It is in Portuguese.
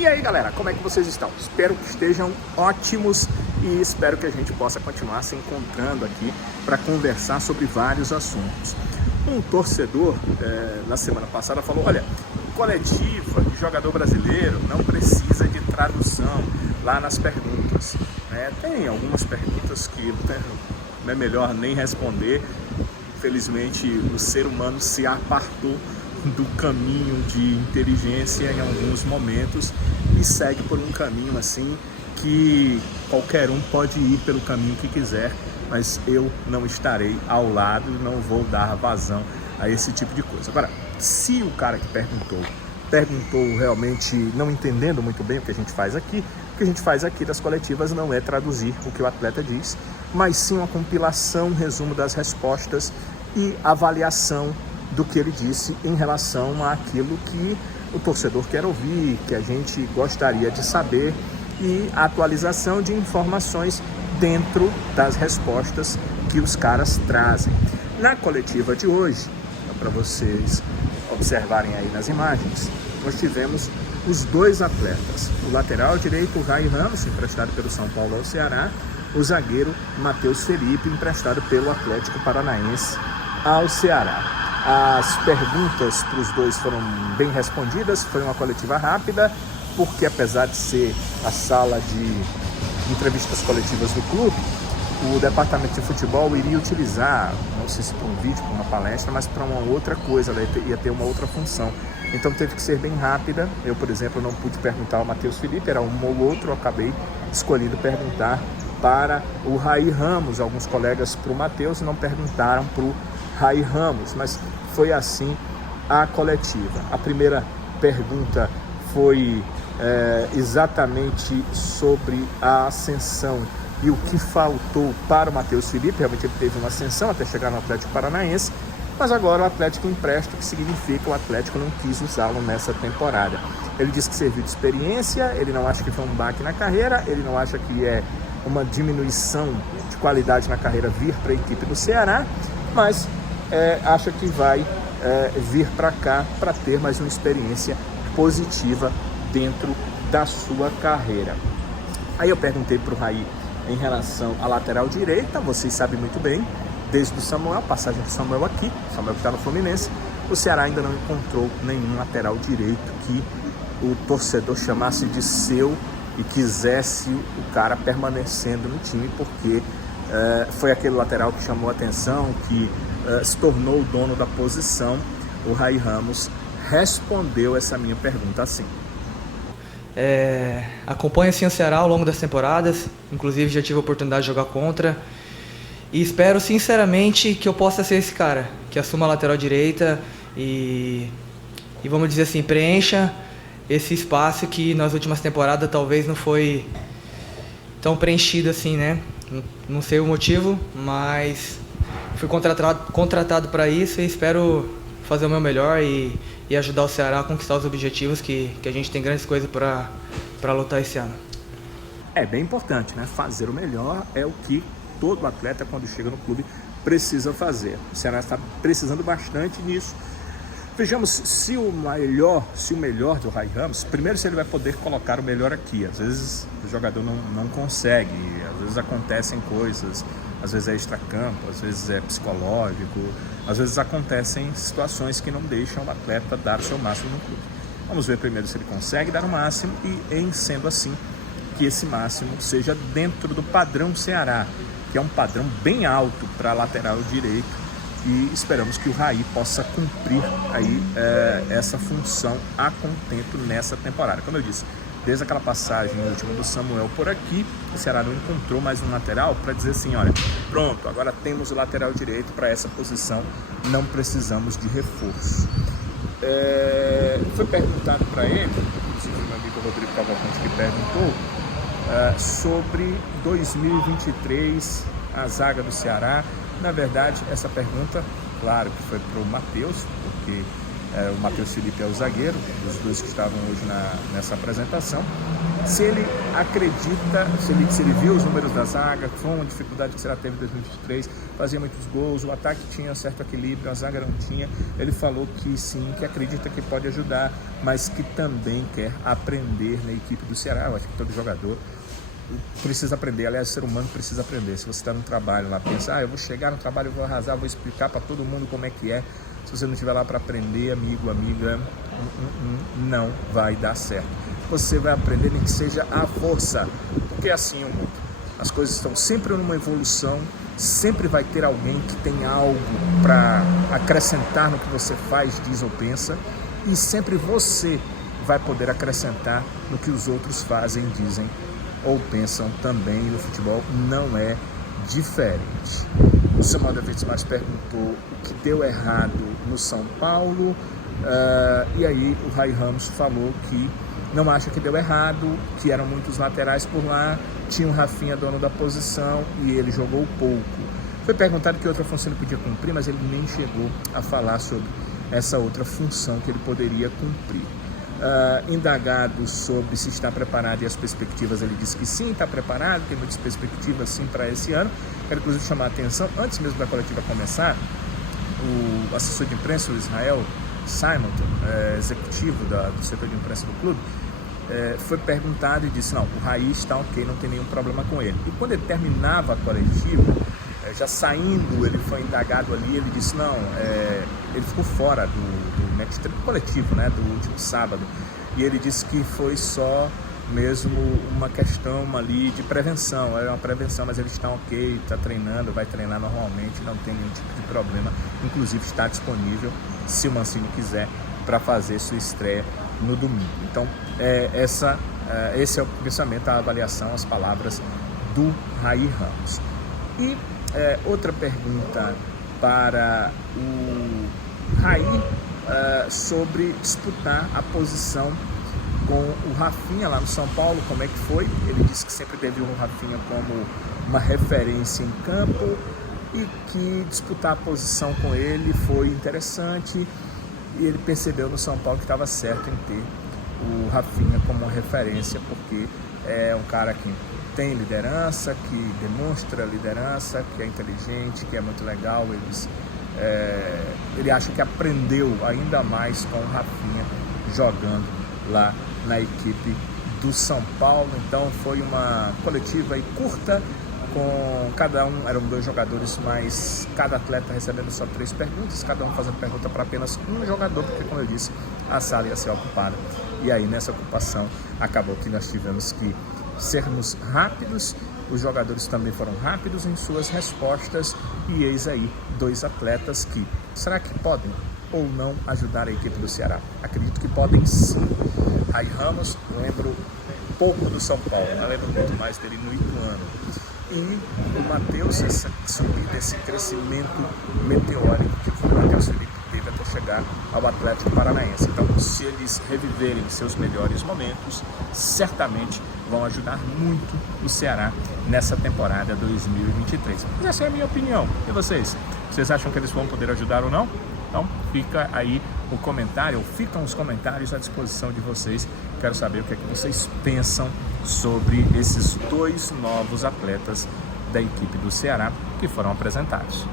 E aí galera, como é que vocês estão? Espero que estejam ótimos e espero que a gente possa continuar se encontrando aqui para conversar sobre vários assuntos. Um torcedor na semana passada falou, olha, coletiva de jogador brasileiro não precisa de tradução lá nas perguntas, né? Tem algumas perguntas que é melhor nem responder. Infelizmente o ser humano se apartou do caminho de inteligência em alguns momentos e segue por um caminho assim que qualquer um pode ir pelo caminho que quiser, mas eu não estarei ao lado e não vou dar vazão a esse tipo de coisa. Agora, se o cara que perguntou realmente não entendendo muito bem o que a gente faz aqui, o que a gente faz aqui das coletivas não é traduzir o que o atleta diz, mas sim uma compilação, um resumo das respostas e avaliação do que ele disse em relação àquilo que o torcedor quer ouvir, que a gente gostaria de saber, e a atualização de informações dentro das respostas que os caras trazem. Na coletiva de hoje, para vocês observarem aí nas imagens, nós tivemos os dois atletas, o lateral direito, o Rai Ramos, emprestado pelo São Paulo ao Ceará, o zagueiro Matheus Felipe, emprestado pelo Atlético Paranaense ao Ceará. As perguntas para os dois foram bem respondidas, foi uma coletiva rápida, porque apesar de ser a sala de entrevistas coletivas do clube, o departamento de futebol iria utilizar, não sei se para um vídeo, para uma palestra, mas para uma outra coisa, ela ia ter uma outra função. Então teve que ser bem rápida. Eu, por exemplo, não pude perguntar ao Matheus Felipe, era um ou outro, eu acabei escolhendo perguntar para o Rai Ramos. Alguns colegas para o Matheus não perguntaram para o Rai Ramos, mas foi assim a coletiva. A primeira pergunta foi exatamente sobre a ascensão e o que faltou para o Matheus Felipe. Realmente ele teve uma ascensão até chegar no Atlético Paranaense, mas agora o Atlético empresta, o que significa que o Atlético não quis usá-lo nessa temporada. Ele disse que serviu de experiência, ele não acha que foi um baque na carreira, ele não acha que é uma diminuição de qualidade na carreira vir para a equipe do Ceará, mas acha que vai vir para cá para ter mais uma experiência positiva dentro da sua carreira. Aí eu perguntei para o Rai em relação à lateral direita, vocês sabem muito bem, desde o Samuel, passagem do Samuel aqui, Samuel que está no Fluminense, o Ceará ainda não encontrou nenhum lateral direito que o torcedor chamasse de seu e quisesse o cara permanecendo no time, porque foi aquele lateral que chamou a atenção, que se tornou o dono da posição. O Rai Ramos respondeu essa minha pergunta assim. Acompanho sim o Ceará ao longo das temporadas, inclusive já tive a oportunidade de jogar contra, e espero sinceramente que eu possa ser esse cara, que assuma a lateral direita e vamos dizer assim, preencha esse espaço que nas últimas temporadas talvez não foi tão preenchido assim, né? Não sei o motivo, mas fui contratado para isso e espero fazer o meu melhor e ajudar o Ceará a conquistar os objetivos que a gente tem grandes coisas para lutar esse ano. É bem importante, né? Fazer o melhor é o que todo atleta, quando chega no clube, precisa fazer. O Ceará está precisando bastante nisso. Vejamos se o melhor do Rai Ramos, primeiro se ele vai poder colocar o melhor aqui. Às vezes o jogador não consegue, às vezes acontecem coisas, às vezes é extracampo, às vezes é psicológico, às vezes acontecem situações que não deixam o atleta dar o seu máximo no clube. Vamos ver primeiro se ele consegue dar o máximo e, em sendo assim, que esse máximo seja dentro do padrão Ceará, que é um padrão bem alto para lateral direito, e esperamos que o Rai possa cumprir aí essa função a contento nessa temporada. Como eu disse, desde aquela passagem última do Samuel por aqui, o Ceará não encontrou mais um lateral para dizer assim, olha, pronto, agora temos o lateral direito para essa posição, não precisamos de reforço. Foi perguntado para ele, inclusive o meu amigo Rodrigo Cavalcante que perguntou, sobre 2023, a zaga do Ceará. Na verdade, essa pergunta, claro que foi para o Matheus, porque o Matheus Felipe é o zagueiro, os dois que estavam hoje nessa apresentação, se ele acredita, se ele viu os números da zaga, foi uma dificuldade que o Ceará teve em 2023, fazia muitos gols, o ataque tinha um certo equilíbrio, a zaga não tinha. Ele falou que sim, que acredita que pode ajudar, mas que também quer aprender na equipe do Ceará. Eu acho que todo jogador precisa aprender, aliás, o ser humano precisa aprender. Se você está no trabalho lá, pensa, eu vou chegar no trabalho, eu vou arrasar, vou explicar para todo mundo como é que é. Se você não estiver lá para aprender, amigo, amiga, não vai dar certo. Você vai aprender nem que seja à força, porque é assim o mundo. As coisas estão sempre numa evolução, sempre vai ter alguém que tem algo para acrescentar no que você faz, diz ou pensa, e sempre você vai poder acrescentar no que os outros fazem, dizem ou pensam também. No futebol não é diferente. O Samuel David Marques perguntou o que deu errado no São Paulo, e aí o Ray Ramos falou que não acha que deu errado, que eram muitos laterais por lá, tinha o Rafinha dono da posição e ele jogou pouco. Foi perguntado que outra função ele podia cumprir, mas ele nem chegou a falar sobre essa outra função que ele poderia cumprir. Indagado sobre se está preparado e as perspectivas, ele disse que sim, está preparado, tem muitas perspectivas sim para esse ano. Quero inclusive chamar a atenção, antes mesmo da coletiva começar, o assessor de imprensa, o Israel Simonton, executivo do setor de imprensa do clube, foi perguntado e disse, não, o Raí está ok, não tem nenhum problema com ele. E quando ele terminava a coletiva, já saindo, ele foi indagado ali, ele disse, não, ele ficou fora do match coletivo, né, do último sábado, e ele disse que foi só mesmo uma questão ali de prevenção, era uma prevenção, mas eles estão ok, está treinando, vai treinar normalmente, não tem nenhum tipo de problema, inclusive está disponível, se o Mancini quiser, para fazer sua estreia no domingo. Então, esse é o pensamento, a avaliação, as palavras do Ray Ramos. E outra pergunta para o Raí sobre disputar a posição com o Rafinha lá no São Paulo, como é que foi? Ele disse que sempre teve o Rafinha como uma referência em campo e que disputar a posição com ele foi interessante, e ele percebeu no São Paulo que estava certo em ter o Rafinha como uma referência, porque é um cara que tem liderança, que demonstra liderança, que é inteligente, que é muito legal. Ele acha que aprendeu ainda mais com o Rafinha jogando lá na equipe do São Paulo. Então foi uma coletiva aí curta, com cada um, eram 2 jogadores, mas cada atleta recebendo só 3 perguntas, cada um fazendo pergunta para apenas um jogador, porque, como eu disse, a sala ia ser ocupada. E aí, nessa ocupação, acabou que nós tivemos que sermos rápidos, os jogadores também foram rápidos em suas respostas, e eis aí 2 atletas que, será que podem ou não ajudar a equipe do Ceará? Acredito que podem sim. Ray Ramos, lembro pouco do São Paulo, eu lembro muito mais dele no Ituano. E o Matheus, essa subida, esse crescimento meteórico que o Matheus Felipe teve até chegar ao Atlético Paranaense. Então, se eles reviverem seus melhores momentos, certamente vão ajudar muito o Ceará nessa temporada 2023. Mas essa é a minha opinião. E vocês? Vocês acham que eles vão poder ajudar ou não? Então, fica aí o comentário, ou ficam os comentários à disposição de vocês. Quero saber o que é que vocês pensam sobre esses 2 novos atletas da equipe do Ceará que foram apresentados.